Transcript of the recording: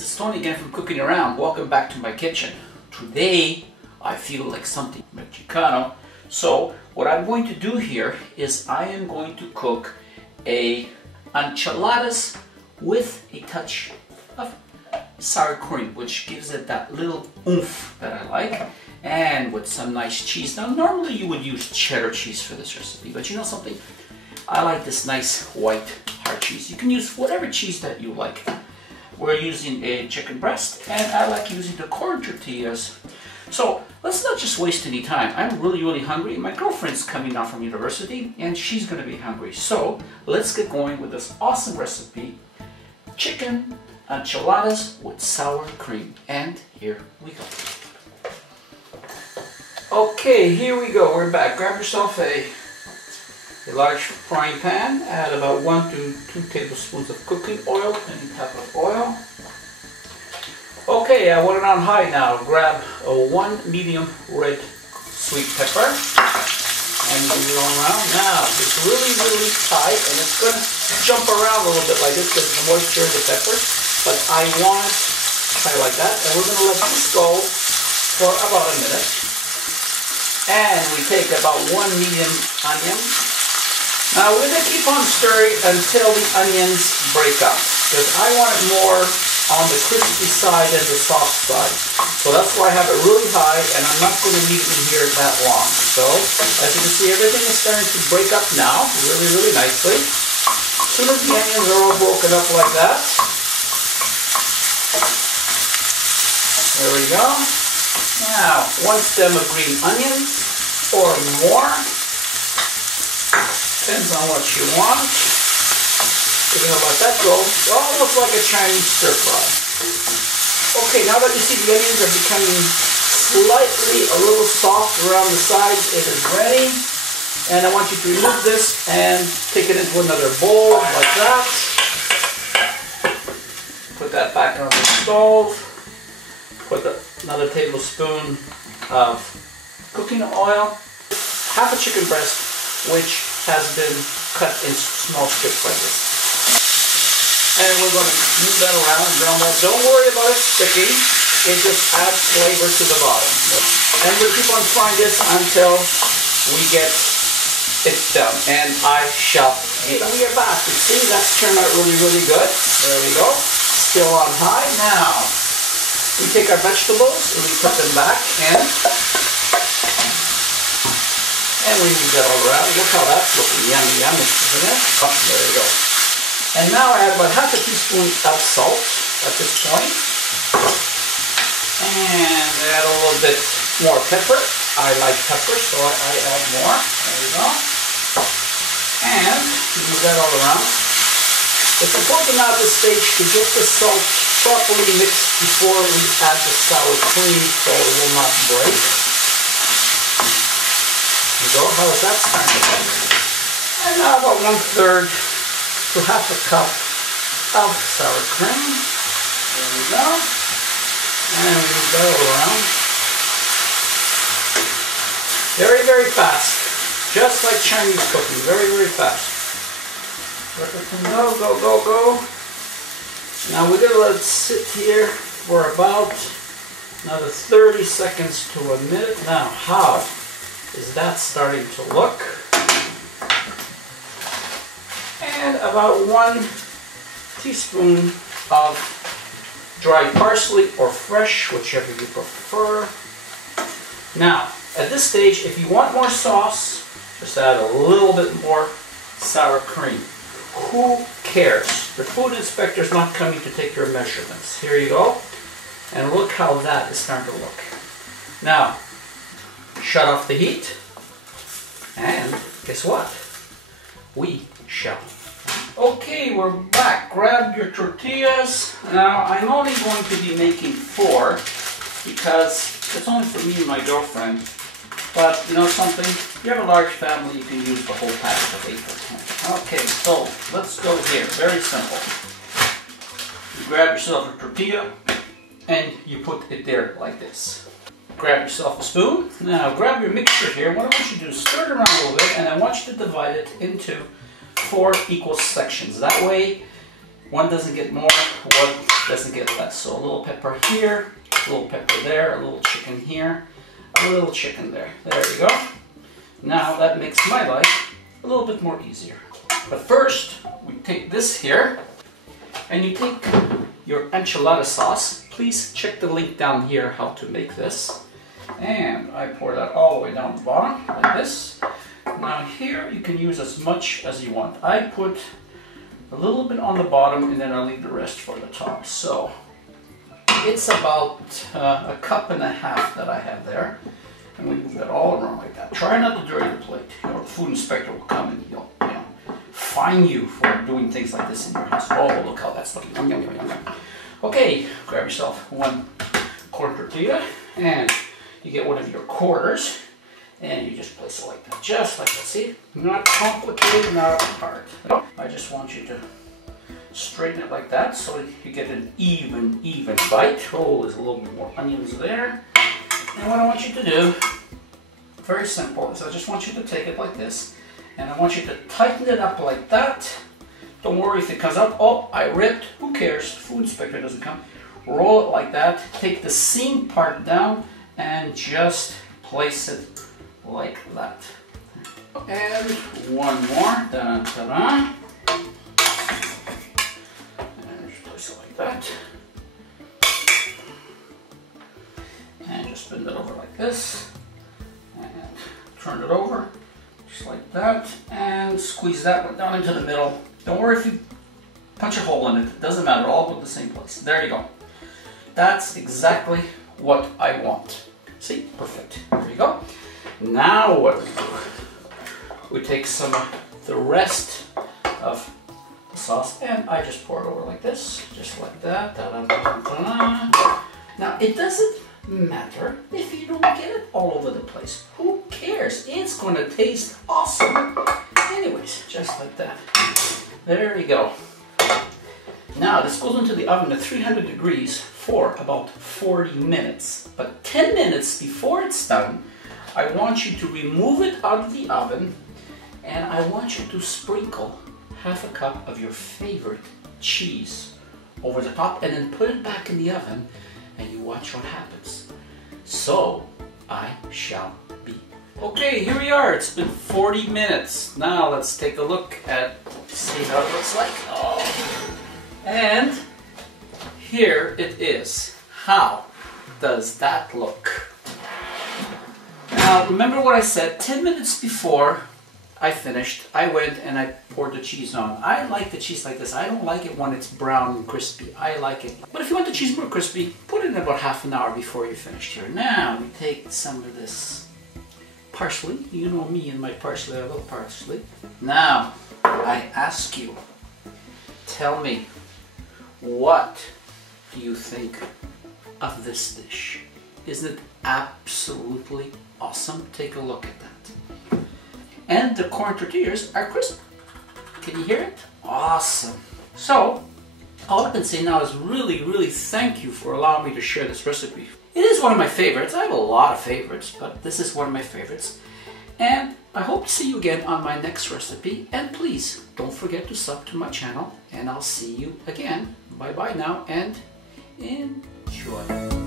kids, it's Tony again from Cooking Around. Welcome back to my kitchen. Today I feel like something Mexicano. So what I'm going to do here is I am going to cook a enchiladas with a touch of sour cream, which gives it that little oomph that I like, and with some nice cheese. Now normally you would use cheddar cheese for this recipe, but you know something? I like this nice white hard cheese. You can use whatever cheese that you like. We're using a chicken breast, and I like using the corn tortillas. So let's not just waste any time. I'm really hungry. My girlfriend's coming down from university and she's gonna be hungry. So let's get going with this awesome recipe, chicken enchiladas with sour cream. And here we go. Okay, here we go. We're back. Grab yourself a large frying pan. Add about 1 to 2 tablespoons of cooking oil, any type of oil. Okay, I want it on high now. Grab a 1 medium red sweet pepper and move it on around. Now, it's really high and it's going to jump around a little bit like this because of the moisture in the pepper. But I want it high like that, and we're going to let this go for about a minute. And we take about 1 medium onion. Now we're going to keep on stirring until the onions break up, because I want it more on the crispy side than the soft side. So that's why I have it really high, and I'm not going to leave it in here that long. So as you can see, everything is starting to break up now, really nicely. As soon as the onions are all broken up like that, there we go. Now 1 stem of green onions or more. Depends on what you want. We're going to let that go. Almost like a Chinese stir fry. Okay, now that you see the onions are becoming slightly a little soft around the sides, it is ready. And I want you to remove this and take it into another bowl like that. Put that back on the stove. Put another tablespoon of cooking oil. Half a chicken breast, which has been cut in small strips like this. And we're going to move that around and brown that. Don't worry about it sticking. It just adds flavor to the bottom. And we'll keep on frying this until we get it done. And I shall eat it. We are back. You see, that's turned out really good. There we go. Still on high. Now, we take our vegetables and we put them back in. And we move that all around. Look how that's looking. Yummy, isn't it? Oh, there you go. And now I add about half a teaspoon of salt at this point. And add a little bit more pepper. I like pepper, so I add more. There we go. And move that all around. It's important now at this stage to get the salt properly mixed before we add the sour cream so it will not break. There you go. How is that starting? And now about 1/3 to half a cup of sour cream. There we go. And move that all around. Very fast. Just like Chinese cooking. Very fast. Let it go. Now we're going to let it sit here for about another 30 seconds to a minute. Now how is that starting to look? And about 1 teaspoon of dried parsley or fresh, whichever you prefer. Now, at this stage, if you want more sauce, just add a little bit more sour cream. Who cares? The food inspector is not coming to take your measurements. Here you go. And look how that is starting to look. Now, shut off the heat. And guess what? We shall. Okay, we're back. Grab your tortillas. Now, I'm only going to be making 4 because it's only for me and my girlfriend. But you know something? If you have a large family, you can use the whole packet of 8 or 10. Okay, so let's go here. Very simple. You grab yourself a tortilla and you put it there like this. Grab yourself a spoon. Now grab your mixture here. What I want you to do is stir it around a little bit, and I want you to divide it into 4 equal sections. That way One doesn't get more, one doesn't get less. So a little pepper here, a little pepper there, a little chicken here, a little chicken there. There you go. Now that makes my life a little bit more easier. But first, we take this here, and you take your enchilada sauce. Please check the link down here how to make this. And I pour that all the way down the bottom, like this. Now here, you can use as much as you want. I put a little bit on the bottom, and then I'll leave the rest for the top. So it's about a cup and a half that I have there. And we move that all around like that. Try not to dirty the plate. Your food inspector will come and he'll, fine you for doing things like this in your house. Oh, look how that's looking. Yum, yum, yum, yum, yum. Okay, grab yourself one corn tortilla, and you get one of your quarters, and you just place it like that. Just like that. See? Not complicated, not hard. I just want you to straighten it like that so you get an even bite. Oh, there's a little bit more onions there. And what I want you to do, very simple, is I just want you to take it like this, and I want you to tighten it up like that. Don't worry if it comes up. Oh, I ripped. Who cares? Food inspector doesn't come. Roll it like that. Take the seam part down and just place it like that. And one more. Da-da-da-da. And just place it like that. And just bend it over like this. And turn it over. Just like that. And squeeze that one down into the middle. Don't worry if you punch a hole in it. It doesn't matter. All go to the same place. There you go. That's exactly what I want. See? Perfect. There you go. Now what we do? We take some of the rest of the sauce, and I just pour it over like this. Just like that. Da-da-da-da-da. Now it doesn't matter if you don't get it all over the place. Who cares? It's going to taste awesome. Anyways, just like that. There you go. Now this goes into the oven at 300 degrees for about 40 minutes. But 10 minutes before it's done, I want you to remove it out of the oven, and I want you to sprinkle half a cup of your favorite cheese over the top, and then put it back in the oven, and you watch what happens. So I shall be. Okay, here we are. It's been 40 minutes. Now let's take a look at, see how it looks like. Oh. And here it is. How does that look? Now remember what I said, 10 minutes before I finished, I went and I poured the cheese on. I like the cheese like this. I don't like it when it's brown and crispy. I like it. But if you want the cheese more crispy, put it in about half an hour before you're finished here. Now we take some of this parsley. You know me and my parsley. I love parsley. Now I ask you, tell me, what do you think of this dish? Isn't it absolutely awesome? Take a look at that. And the corn tortillas are crisp. Can you hear it? Awesome. So, all I can say now is really thank you for allowing me to share this recipe. It is one of my favorites. I have a lot of favorites, but this is one of my favorites. And I hope to see you again on my next recipe. And please, don't forget to sub to my channel. And I'll see you again. Bye-bye now, and enjoy.